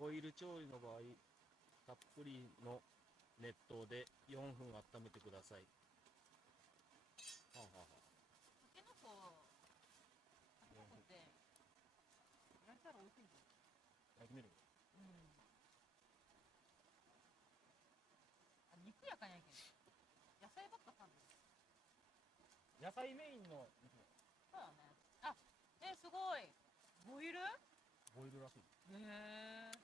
ボイル調理の場合、たっぷりの熱湯で4分温めてください。はあはあはあ。タケノコって焼いたら美味しいんだよ。焼いてみる。うん。あ、肉やかんやけん。野菜ばっか食べる。野菜メインのそうだね。あ、すごい。ボイル？ボイルらしい。へえ。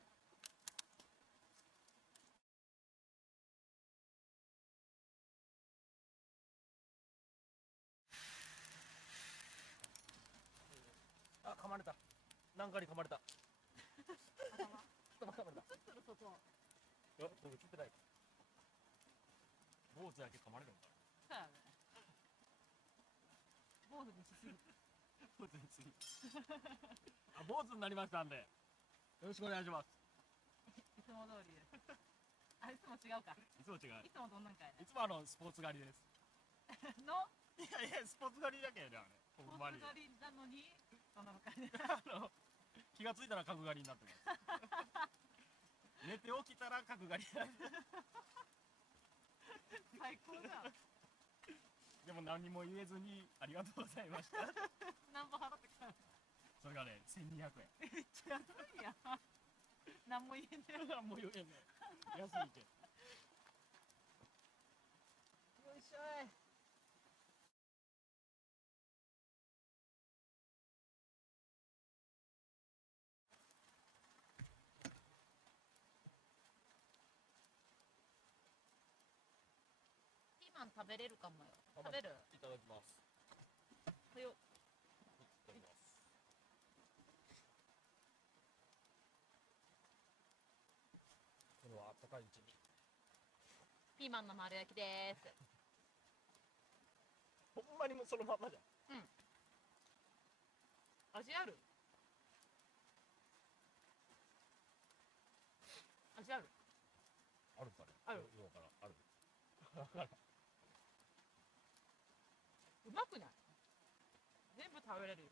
あ、噛まれた。なんかに噛まれた。頭。頭噛まれた。映ってる外。いや、これ映ってない。坊主だけ噛まれるのかそうやね。坊主にしすぎ。な。坊主にすぎ。あ、坊主になりましたんで。よろしくお願いします。いつも通りです。あ、いつも違うか。いつも違う。いつもどんなんかやね。いつもスポーツ狩りです。のいやいや、スポーツ狩りだけやで、あれ。ほんまに。ポーズ狩りなのに、そんなのかね。気がついたら角刈りになってます。寝て起きたら角刈りになって。最高じゃん。でも何も言えずにありがとうございました。何本払ってきたの？それがね、1200円。めっちゃ安いやん。何も言えんね。もう言えんね。安いけん。よいしょい。ピーマン食べれるかもよ。食べる？いただきます。ほよ。いただきます。これはあったかいうちに。ピーマンの丸焼きです。ほんまにもうそのままじゃん。うん。味ある？味ある？あるかね。ある。ようからある。わからん。うまくない？全部食べれるよ。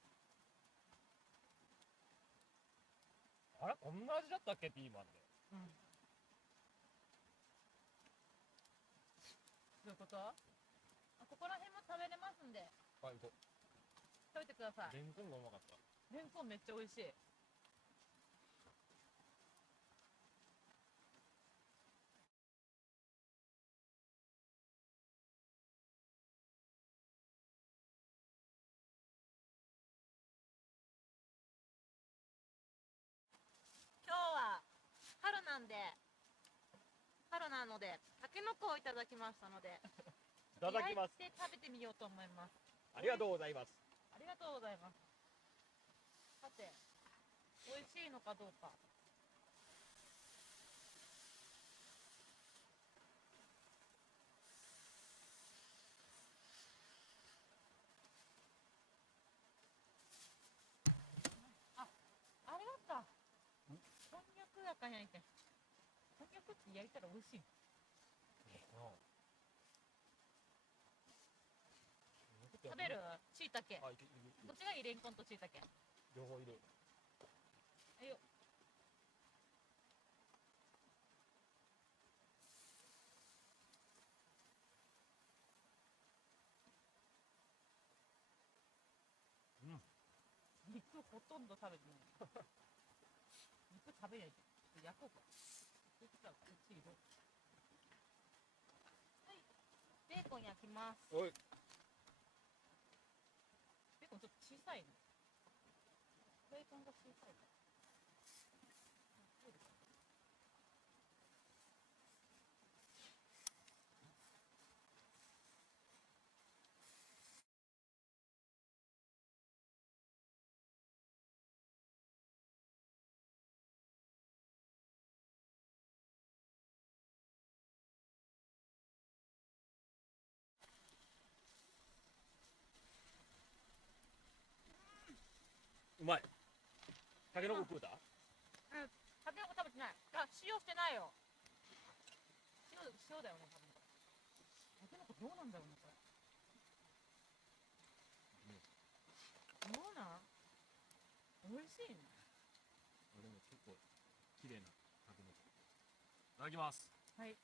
あれこんな味だったっけピーマンで。うん。どういうこと？あ、ここら辺も食べれますんで、あ、行こ食べてくださう。い。レンコンがうまかった。レンコンめっちゃ美味しい。今日は春なんで、春なので、タケノコをいただきましたので、いただきます。焼いて食べてみようと思います。ありがとうございます。ありがとうございます。さて、美味しいのかどうか。あ、あれだった。こんにゃくやかんやいけん。こんにゃくって焼いたら美味しい。食べる？しいたけ。あ、いけ、どっちがいい？レンコンとしいたけ。両方いる。はいよ。うん。肉ほとんど食べてない。肉食べないで。焼こうか。そしたらこっち入れよう。はい。ベーコン焼きます。おい。ベーコンちょっと小さいね。ベーコンが小さい。そうです。うまい。タケノコ食うた？タケノコ食べてない。あ、塩してないよ。塩だよね、多分。タケノコどうなんだろうね、これ。どうなん？美味しいね。俺も結構綺麗なタケノコ。いただきます。はい。う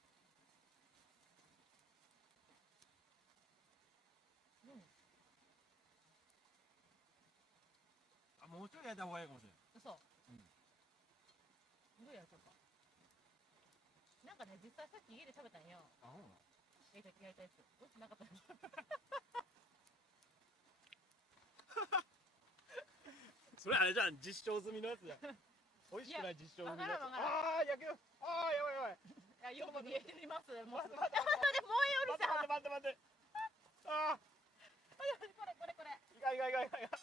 ん。あ、もうちょい焼いた方がいいかもしれない。嘘。うん。どうやっちゃった。なんかね、実際さっき家で食べたんよ。あ、ほんな。焼いたやつ。美味しくなかった。それあれじゃん、実証済みのやつじゃん。美味しくない実証済みのやつ。わからんああ、焼けよ。ああ、やばいやばい。いや、よく見えてみます。もう、待って待って、燃えよりさ。待って待って待って。ああ、これ。いかんいかんいかんいかんいかん。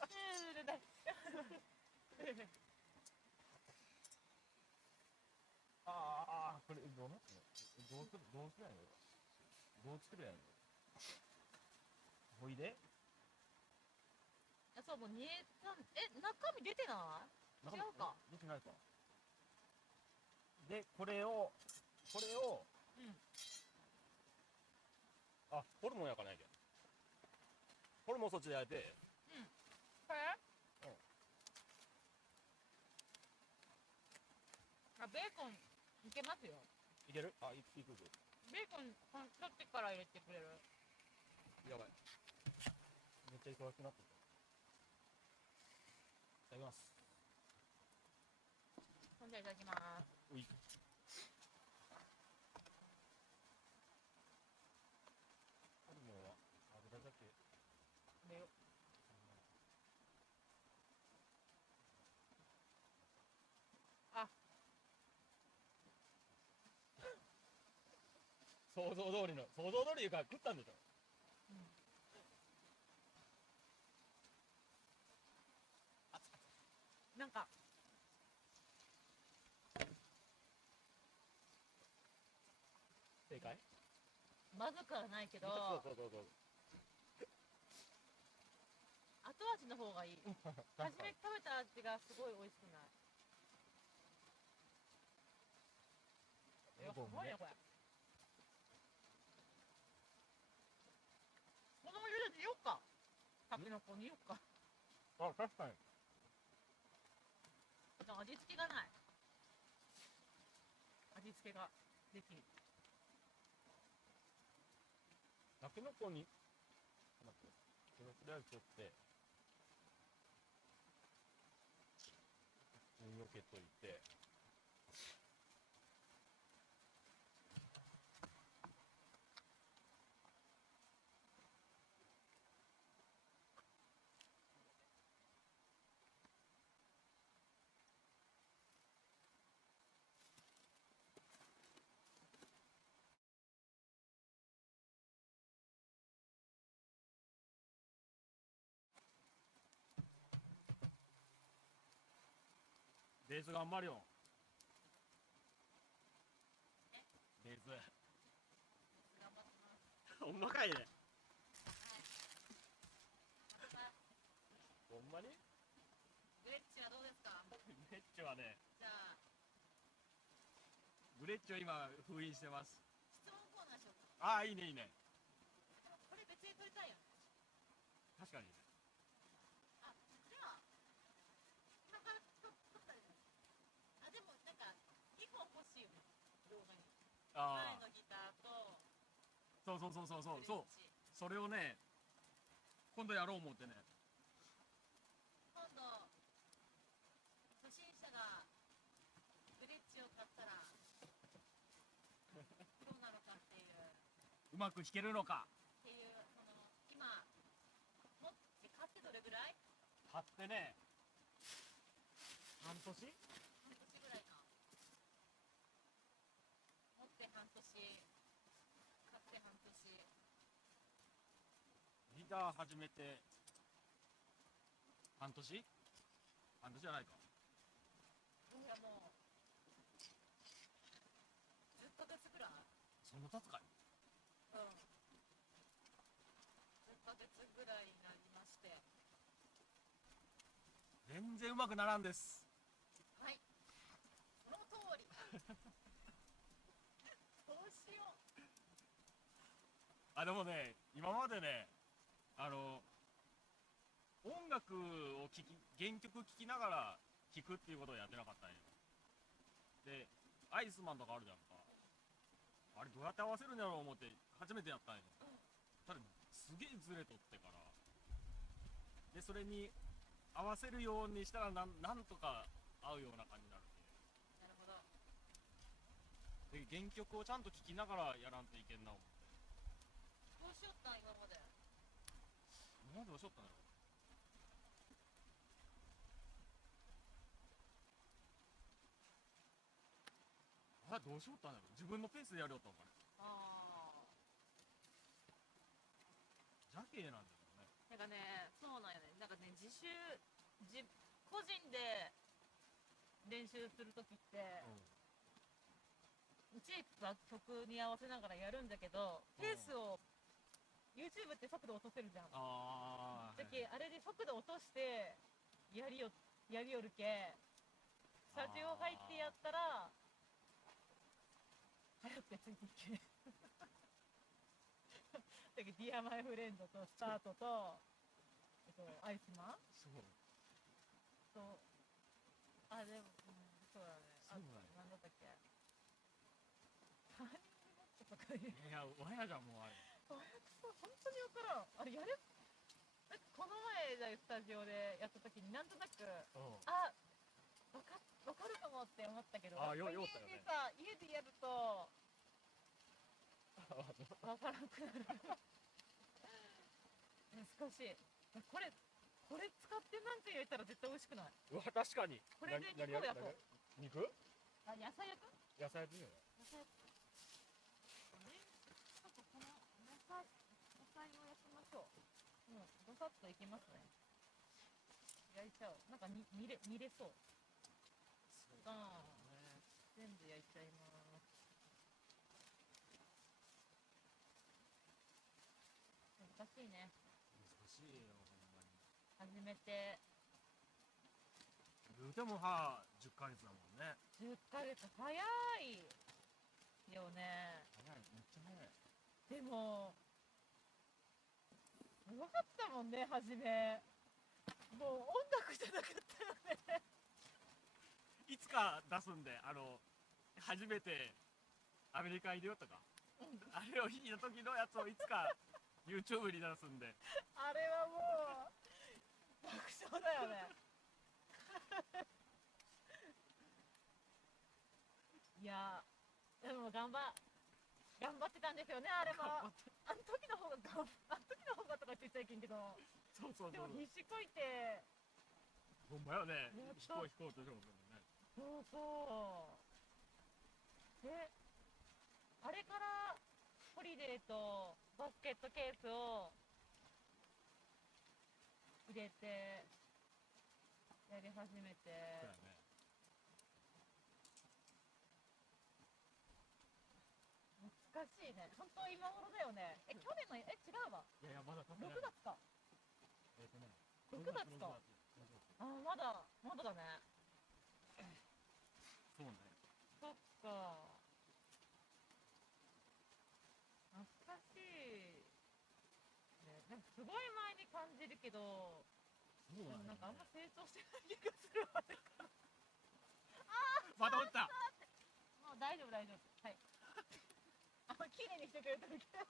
ああ、これどうなってんの？どうするやんの？どう作るやんの？ほいでそう、もう煮えたん、中身出てない？違うか。出てないか。で、これを、うん。あ、ホルモンやからないけど。ホルモンそっちで焼いて、うん。これ？うん。あ、ベーコンいけますよ。いける？あ、いく。ベーコン取ってから入れてくれる？やばい。めっちゃ忙しくなってきた。いただきます。ほんじゃいただきます。うい。ホルモンは油だけ。食べよう。あ、想像通りいうか食ったんでしょ。うん。なんか、正解？まずくはないけど、そう。後味の方がいい。初め食べた味がすごい美味しくない。すごいね、これ。このまま茹でてよっか。タケノコによっか。あ、確かに。味付けがない。味付けができる。タケノコに、待って、これとりあえず取って、よけといて、ベース頑張るよ。ベース。頑張ってます。ほんまかいね。はい。ほんまに？グレッチはどうですか？グレッチはね、じゃあ、グレッチを今封印してます。質問コーナーしようか。ああ、いいね。これ別に撮りたいよね。確かにね。あ、じゃあ、今から撮ったらいいね。あ、でもなんか、2本欲しいよね。動画に。前あのギターと、あ、そう。それをね、今度やろう思ってね。今度、初心者がグレッチを買ったら、どうなるかっていう、うまく弾けるのか。その、今、持って買ってどれぐらい？買ってね、半年？半年ぐらいか。持って半年、買って半年。ギター始めて、半年じゃないか。いやもう、10ヶ月ぐらい？そんな経つかい？うん。10ヶ月ぐらいになりまして。全然うまくならんです。はい。その通り。どうしよう。あ、でもね、今までね、音楽を原曲聴きながら弾くっていうことをやってなかったんよ。で、アイスマンとかあるじゃんか。あれどうやって合わせるんやろう思って初めてやったんよ。ただすげえずれとってから、でそれに合わせるようにしたらなんとか合うような感じになるんなるほど。で、原曲をちゃんと聴きながらやらんといけんな思って。どうしよったん今まで。今までどうしよったんやろ。あ、どうしよったんやろ。自分のペースでやるよったんかね。ああ。ジャケなんだよね。なんかね、そうなんよね。なんかね、個人で練習するときって、いちいち曲に合わせながらやるんだけど、ペースを、YouTube って速度落とせるじゃん。ああ。じゃけ、あれで速度落として、やりよるけ、スタジオ入ってやったら、早くてついていけ。だけど、ディアマイフレンドとスタートと、アイスマンそうと、あ、でも、そうだね。そうだね。なんだったっけ。ターニングマットとかいう。いや、わやじゃんもうあれ。本当にわからん。あれやる？なんかこの前だよ、スタジオでやった時になんとなく、あ、わかるかもって思ったけど、よ家ったよねでさ、家でやると、わからんくなる。難しい。これ使ってなんて言ったら絶対美味しくない？うわ、確かに。これで肉を焼こう。肉？あ、野菜焼く？野菜焼くよね。野菜焼く。ちょっとこの野菜を焼きましょう。もうどさっといきますね。焼いちゃう。なんか煮れそう。全部焼いちゃいます。難しいね。難しいよ、ほんまに。初めて。言うても10ヶ月だもんね。10ヶ月早いよね。早い、めっちゃ早い。でも、すごかったもんね、初め。もう音楽じゃなかったよね。いつか出すんで、初めてアメリカにいるよとか、あれを弾いた時のやつをいつか YouTube に出すんで。あれはもう爆笑だよね。いや、でも頑張ってたんですよね、あれは。あの時の方がとかって言っちゃいけんけど。そうそうそう。でも必死こいて。ほんまよね。弾こうとしようもんね。そうそう。で、あれからホリデーとバスケットケースを入れてやり始めて。そうやね。難しいね。本当今頃だよね。去年の違うわ。いやまだ経ってない。6月か。6月か。あ、まだだね。そうね。そっか。懐かしい。ね、なんかすごい前に感じるけど、でもなんかあんま成長してない気がするわね。また落ちた。もう大丈夫。はい。綺麗にしてくれたみたい。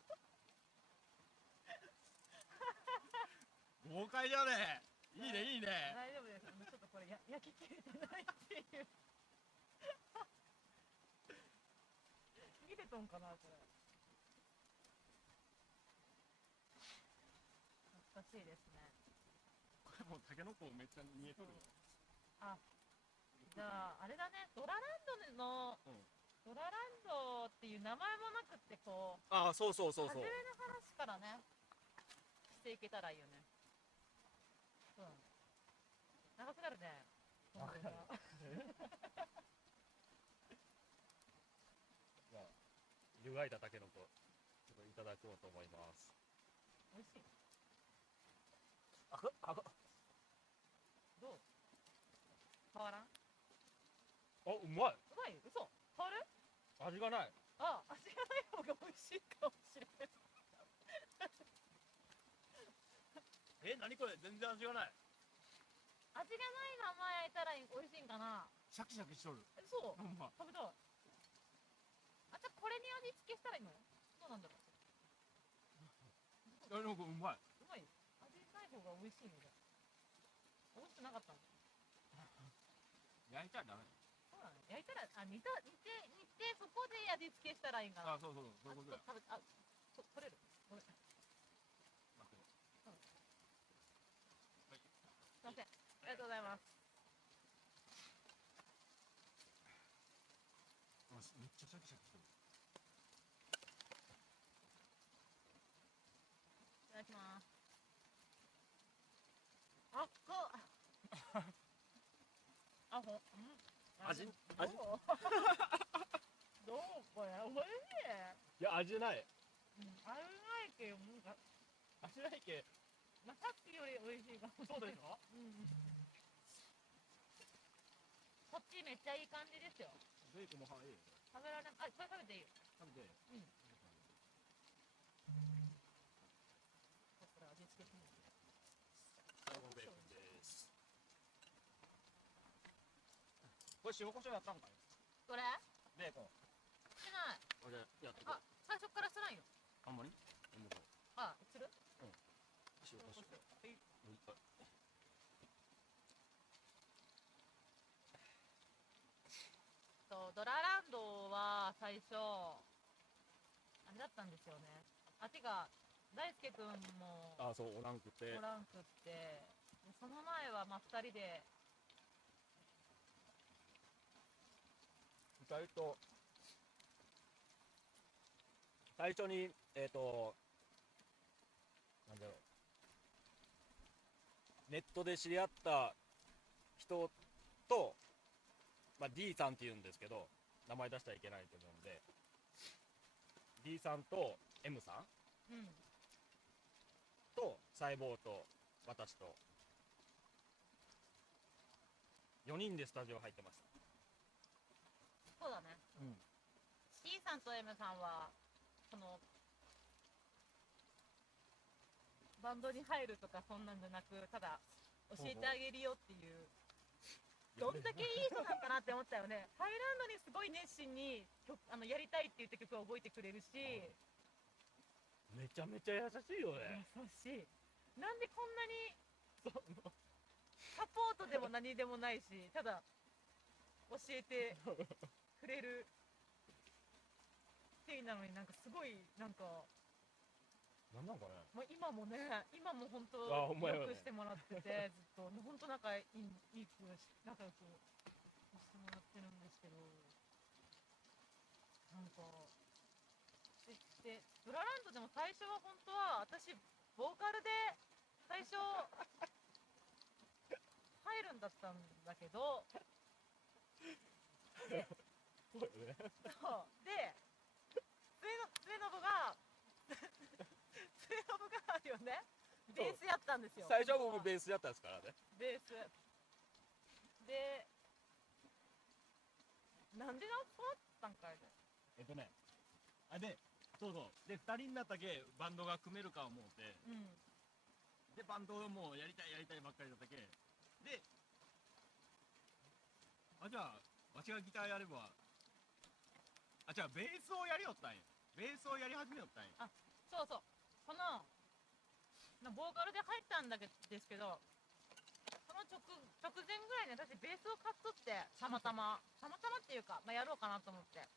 豪快じゃね。いいね。大丈夫です。ちょっとこれ焼き切れてないっていう。見てとんかなこれ。懐かしいですね。これもうタケノコめっちゃ見えとる。あ、じゃああれだね。ドラランドっていう名前もなくってこう。あ、そう。初めの話からねしていけたらいいよね。そう。長くなるね。長くなる。じゃあ湯がいたタケノコちょっといただこうと思います。美味しい。どう？変わらん？あ、うまい。嘘？変わる？味がない。あ、味がない方が美味しいかもしれない。何これ、全然味がない。味がないまま焼いたら美味しいんかな。シャキシャキしとる。そう。ほんま。食べたい。これに味付けしたらいいの？どうなんだろう。いやなんかうまい。うまい。味ない方が美味しいので。美味しくなかったの。焼いたらダメ。そうなの。焼いたら煮てそこで味付けしたらいいんかな。あ、そうそうそういうことや。食べ取れる。ごめん。す待ってはい。いません。ありがとうございます。めっちゃシャキシャキしてる。いただきます。あっこ。あほ。味どうどうこれおいしい。いや味ない。あれないけどなんか味ないけ。まあさっきより美味しいかも。そうでしょ。こっちめっちゃいい感じですよ。ベーコンも早いよ。食べられこれ食べていいよ。食べて。これ味付けてみる。最後のベーコンです。これ塩コショウやったんかい？これベーコン。してない。あ、じゃあやってこあ、最初からしてないよ。う。あんまり？あ、する？塩コショウ。ドラランドは最初あれだったんですよね。てか大輔くんもあ、そうおらんくて。おらんくって、でその前はまあ2人で2人と最初になんだろう、ネットで知り合った人と、まあ、D さんって言うんですけど名前出したらいけないと思うんで D さんと M さんと細胞と私と4人でスタジオ入ってました。そうだね。T さんと M さんはそのバンドに入るとかそんなんじゃなく、ただ教えてあげるよっていう、どんだけいい人なんかなって思ったよね。ハイランドにすごい熱心にやりたいって言った曲を覚えてくれるし、めちゃめちゃ優しいよね。優しい。なんでこんなにサポートでも何でもないし、ただ教えてくれるテイなのに、なんかすごいなんかなんかね、まあ、今も本当ほんまよねよくしてもらってて、ずっと本当仲良く仲良くしてもらってるんですけど、なんかでドラランドでも最初は本当は私ボーカルで最初入るんだったんだけど、そうよね。そうで末延があるよね、ベースやったんですよ。最初は僕ベースやったんですからね。ベースでなんでそうなったんかいで。で、そうそう。で、2人になったけバンドが組めるか思うて、で、バンドをもうやりたいばっかりだったけ。で、じゃあ、わしがギターやれば、じゃあ、ベースをやりよったんや。ベースをやり始めよったんや。そうそう、このボーカルで入ったんですけど、その直前ぐらいに私ベースを買っとって、たまたまっていうか、まあ、やろうかなと思って、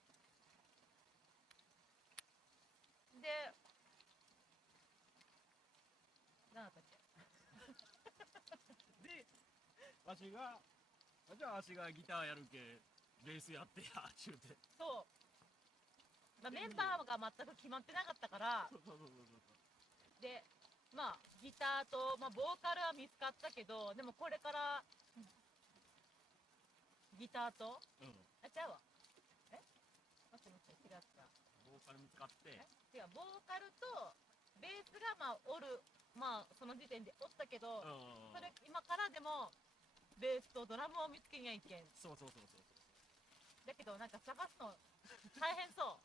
で何だったっけで、わしが、じゃあわしがギターやるけ、ベースやってや、ちゅうて。そう、まあ、メンバーが全く決まってなかったから、そう。でまあギターと、まあ、ボーカルは見つかったけど、でもこれからギターとちゃうわ、待って違った。ボーカル見つかって、違う、ボーカルとベースがまあその時点でおったけど、それ今からでもベースとドラムを見つけにはいけん。そう。だけどなんか探すの大変そ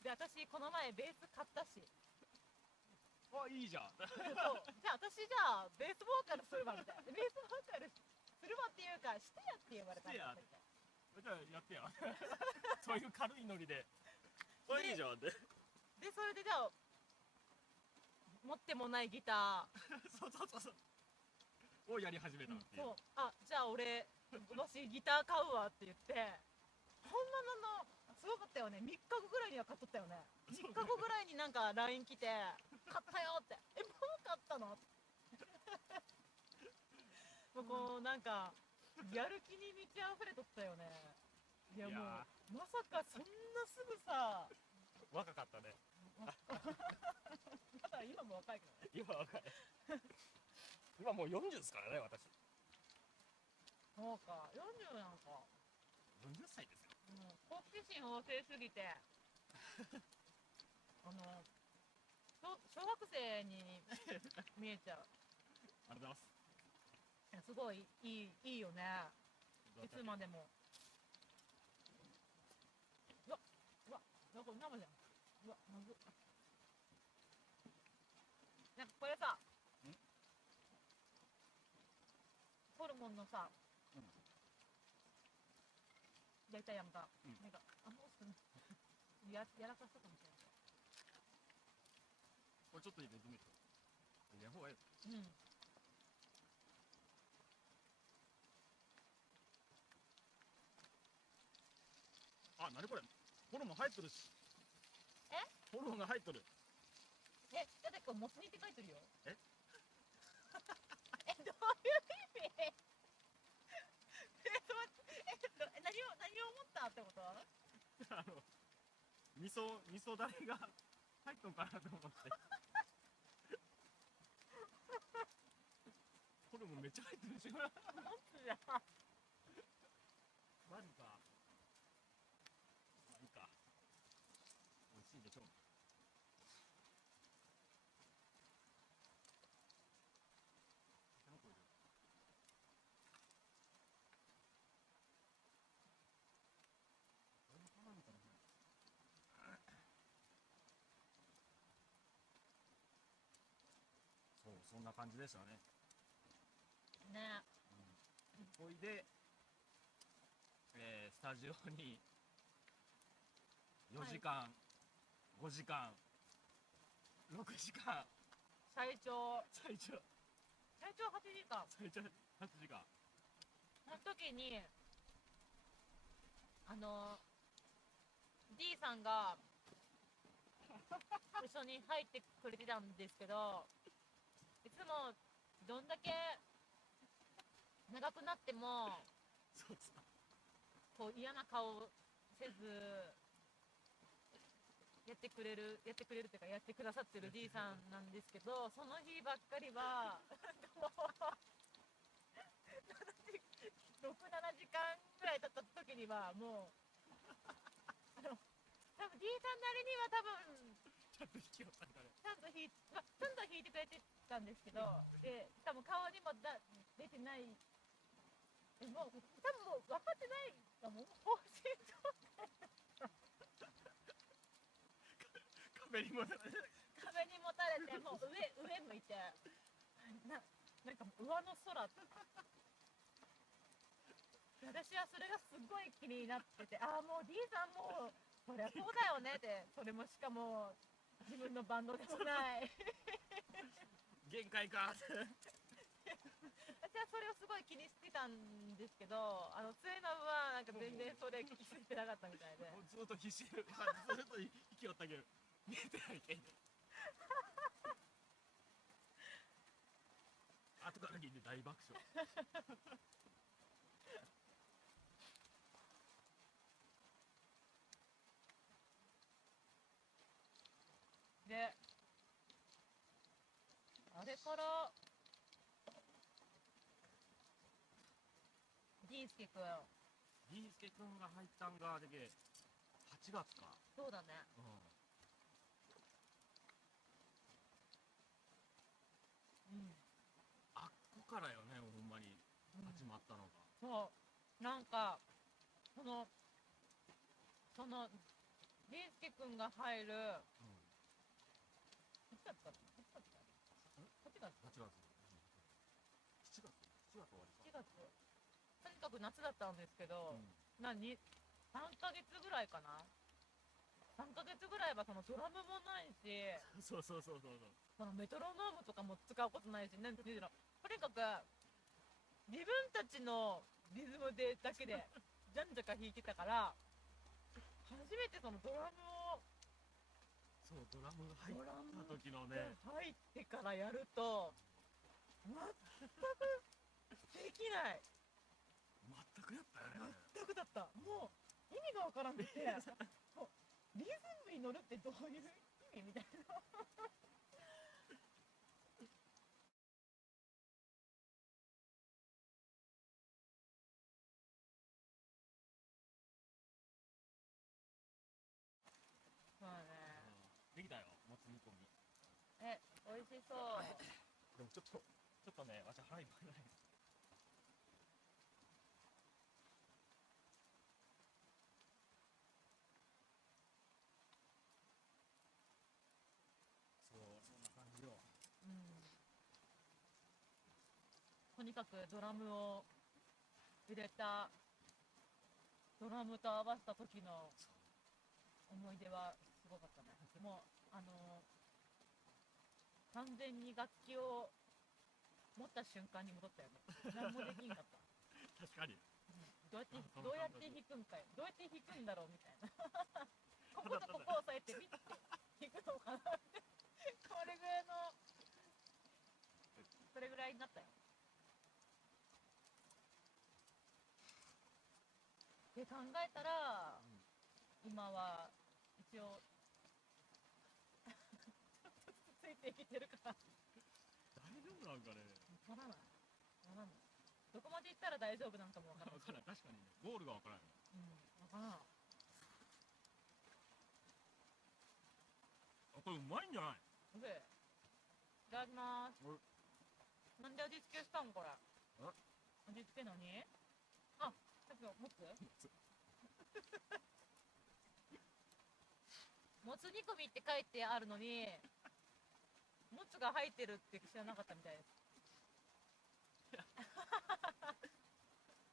うで、私この前ベース買ったし、いいじゃん。そうじゃあ私ベースボーカルするわみたいな、ベースボーカルするわっていうかしてやって言われたんだけど、じゃあやってやそういう軽いノリでそれいいじゃんででそれでじゃあ持ってもないギタそうそうそうそうをやり始めたー、っていう、そうじゃあ俺私ギター買うわって言ってほんまのすごかったよね。3日後ぐらいには買っとったよね。3日後ぐらいになんか LINE 来て買ったよってもう買ったのもうこうなんかやる気に満ち溢れとったよね。いやもういやまさかそんなすぐさ若かったね。まだ今も若いけどね。今若い。今もう40ですからね、私。そうか40なんか40歳ですよもう好奇心旺盛すぎて小学生に見えちゃう。ありがとうございますいやすごいいいよね。いつまでも。うわなんか生じゃん。うわまずっ。なんかこれさホルモンのさ、大体やんか、なんかあんま少ないやらかしたかもしれない。これちょっと入れてみる入れん方がいいあ、なにこれホルモン入っとるしホルモンが入っとるだってこれもつ煮って書いてるよ。えどういう意味何を思ったってこと？味噌だれが入っとんかなと思ってホルモンめっちゃ入ってるしマじゃん。ジかまあいいか美味しいでしょうそうそんな感じでしたねねほいで、スタジオに4時間、5時間6時間最長最長8時間最長8時間の時にD さんが一緒に入ってくれてたんですけど、いつもどんだけ長くなってもそうそうこう嫌な顔せずやってくれるっていうかやってくださってる D さんなんですけど、その日ばっかりは6、7時間ぐらい経った時にはもう多分 D さんなりには多分ちゃんと引き寄ったからちゃんと弾いてくれてたんですけど、で多分顔にも出てない。もう多分もう分かってないかも。放心状態壁にも壁にもたれてもう上向いてなんか上の空私はそれがすごい気になってて、もう D さんもそりゃそうだよねって、それもしかも自分のバンドでもない限界か私はそれをすごい気にしてたんですけど、末延はなんか全然それ気づいてなかったみたいでもうずっと必死ずっと引き寄ったけど見えてないけん後から聞いて大爆笑で、あれからディーンスケくん、リースケくんが入ったんがでけ8月かそうだね。あっこからよねほんまに始まったのが、そうなんかそのディーンスケくんが入るいつだった8月8月7月終わりか7月とにかく夏だったんですけど、何3ヶ月ぐらいかな。3ヶ月ぐらいはそのドラムもないし、そうそうそうそうそう。そのメトロノームとかも使うことないし、なんていうの、とにかく自分たちのリズムでだけでじゃんじゃか弾いてたから、初めてそのドラムをそう、ドラムが入った時のね、入ってからやると全くできない。全くやったよね、あれ。全くだった。もう意味がわからんくて、もうリズムに乗るってどういう意味みたいな。そうだね。できたよ、もつ煮込み。え、美味しそう。でもちょっとね、わし腹いっぱいない。そう、そんな感じよ。うん。とにかくドラムを入れた、ドラムと合わせた時の思い出はすごかったね。もう完全に楽器を持った瞬間に戻ったよね。何もできんかった。確かに。どうやって弾くんかい、どうやって弾くんだろうみたいな。こことここを押さえてピッて弾くのかなってこれぐらいの、それぐらいになったよ。で考えたら、今は一応ついていけてるから。大丈夫なんかね。わからない。わからない。どこまで行ったら大丈夫なんかもわからない。わからん、確かにね。ゴールがわからんよ。うん、わからん。あ、これうまいんじゃない？で、いただきまーす。なんで味付けしたんこれ。味付け何？あ、さっきのもつ？もつ煮込みって書いてあるのに、もつが入ってるって知らなかったみたいです。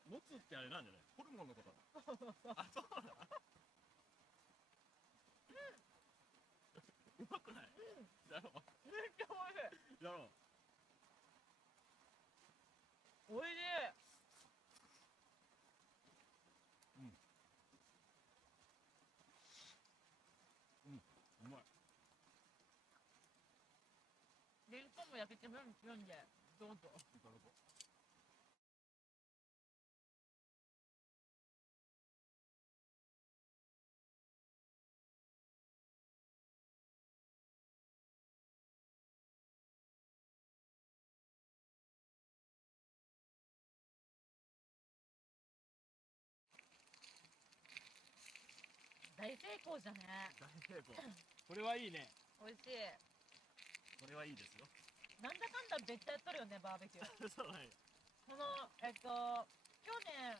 もつってあれなんじゃない？ホルモンのことだ。あ、そうだ。うまくない？だろう。めっちゃ美味しい。だろう。美味しい。うまい。レンコンも焼けてるんで、どうぞ。いただこう。大成功じゃね。大成功。これはいいね。美味しい。これはいいですよ。なんだかんだ絶対やっとるよね、バーベキュー。そうだね。この、去年、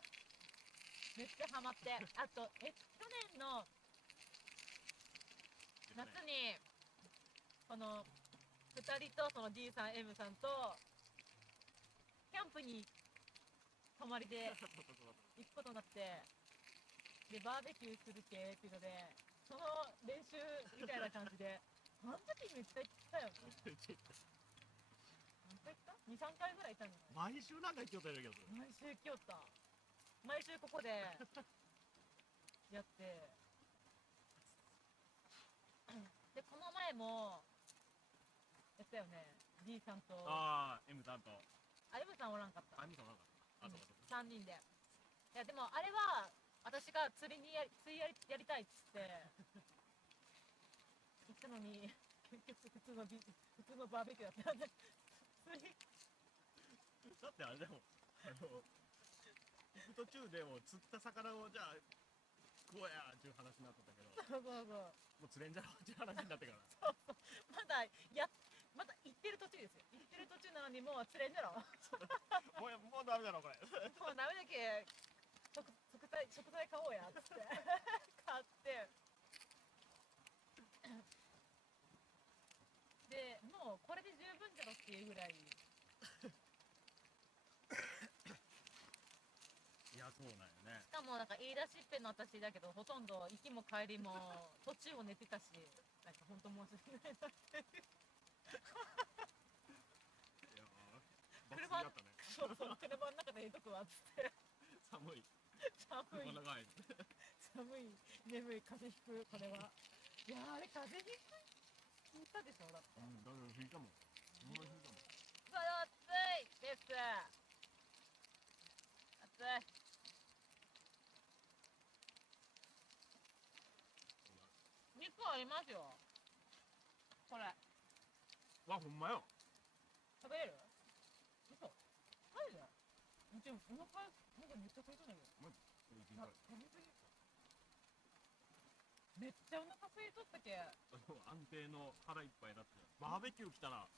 めっちゃハマって、あと、去年の夏に、この、2人と、その D さん、M さんと、キャンプに泊まりで行くことになって、で、バーベキューする系っていうので、その練習みたいな感じで、あの時めっちゃ行ったよね。何回行った ?2、3回ぐらい行ったんじゃない？毎週なんか行きよったような気がする。毎週来よった。毎週ここでやって。で、この前も、やったよね。D さんと、ああ、M さんと。M さんおらんかった。M さんおらんかった。あ、そうかそうか。3人で。いや、でもあれは、私が釣りやりたいっつって、行ったのに、結局普通のバーベキューだったんで、釣り。だってあれでも、行く途中でも釣った魚をじゃあ食おうやっていう話になってたけど、そうそうそう。もう釣れんじゃろっていう話になってから。まだ行ってる途中ですよ。行ってる途中なのにもう釣れんじゃろ。もうダメだろこれ。もうダメだけ食材買おうやっつって買ってでもうこれで十分じゃろっていうぐらい。いや、そうなんよね。しかもなんか言い出しっぺの私だけど、ほとんど行きも帰りも途中も寝てたし、なんか本当申し訳ないなっていう。いやー、バスやったね。そうそう、車の中で寝とくわっつって。寒い。寒い、長い。寒い、眠い、風邪ひく、これは。いやー、あれ風邪ひいたでしょ、だって。うん、だから引いたもん。ほんまに引いたもん。それ暑いです。暑い。肉ありますよ。これ、わ、ほんまよ。食べれる？嘘。マジで？うち、お腹、なんかめっちゃ空いたんだけど。これいけあ、ない。食べ過ぎ。めっちゃお腹空いとったけ。安定の腹いっぱいだって。バーベキュー来たら、あ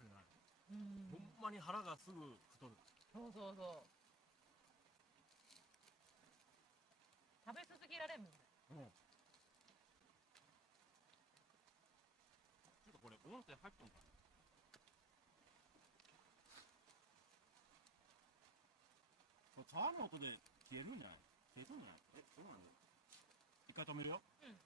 れな、ほんまに腹がすぐ太る。そうそうそう。食べ続けられんもんね。うん。ちょっとこれ音声入っとんかな。川の音で消えるんじゃない？消えとんじゃない？そうなんだよ。一回止めるよ。うん。